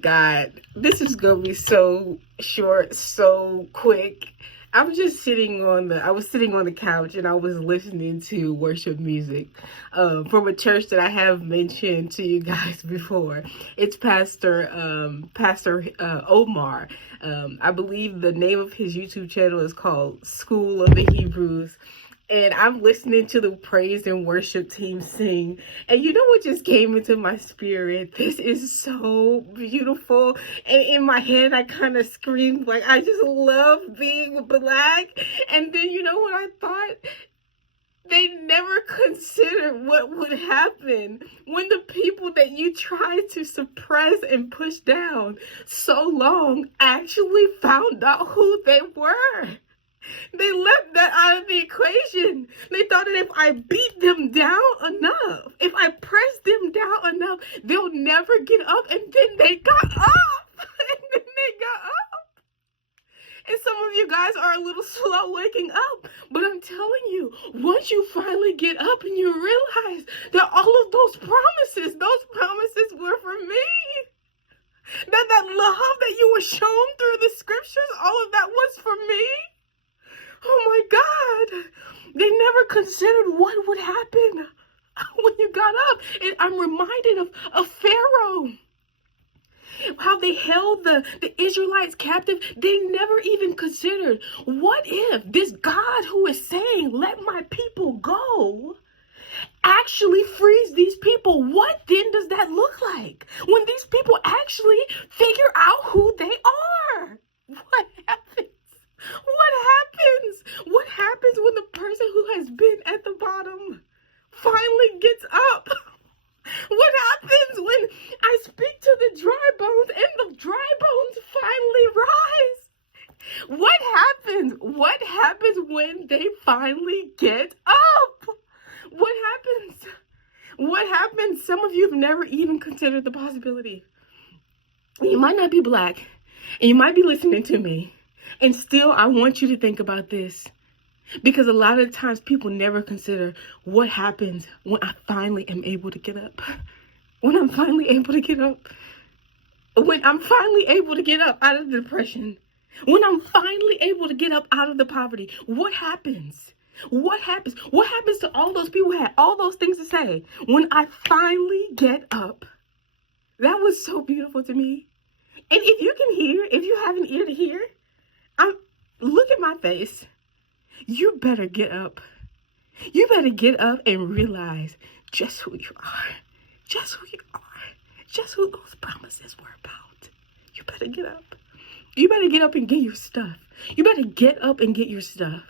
God, this is gonna be so short, so quick. I was sitting on the couch and I was listening to worship music from a church that I have mentioned to you guys before. It's Pastor Omar. I believe the name of his YouTube channel is called School of the Hebrews. And I'm listening to the praise and worship team sing. And you know what just came into my spirit? This is so beautiful. And in my head, I kind of screamed, like, I just love being black. And then you know what I thought? They never considered what would happen when the people that you tried to suppress and push down so long actually found out who they were. They left that out of the equation. They thought that if I beat them down enough, if I press them down enough, they'll never get up. And then they got up. And some of you guys are a little slow waking up. But I'm telling you, once you finally get up and you realize that all of those promises were for me. That love that you were shown through the scriptures, all of that was for me. Oh my God, they never considered what would happen when you got up. And I'm reminded of Pharaoh, how they held the Israelites captive. They never even considered, what if this God who is saying, let my people go, actually frees these people? What then does that look like when these people actually figure out who they are? What happens? What happens when the person who has been at the bottom finally gets up? What happens when I speak to the dry bones and the dry bones finally rise? What happens when they finally get up? What happens? Some of you have never even considered the possibility. You might not be black, and you might be listening to me. And still, I want you to think about this, because a lot of times people never consider what happens when I finally am able to get up. When I'm finally able to get up. When I'm finally able to get up out of the depression. When I'm finally able to get up out of the poverty. What happens? What happens? What happens to all those people who had all those things to say when I finally get up? That was so beautiful to me. And if you can hear, if you have an ear to hear, look at my face. You better get up. You better get up and realize just who you are. Just who you are. Just who those promises were about. You better get up. You better get up and get your stuff. You better get up and get your stuff.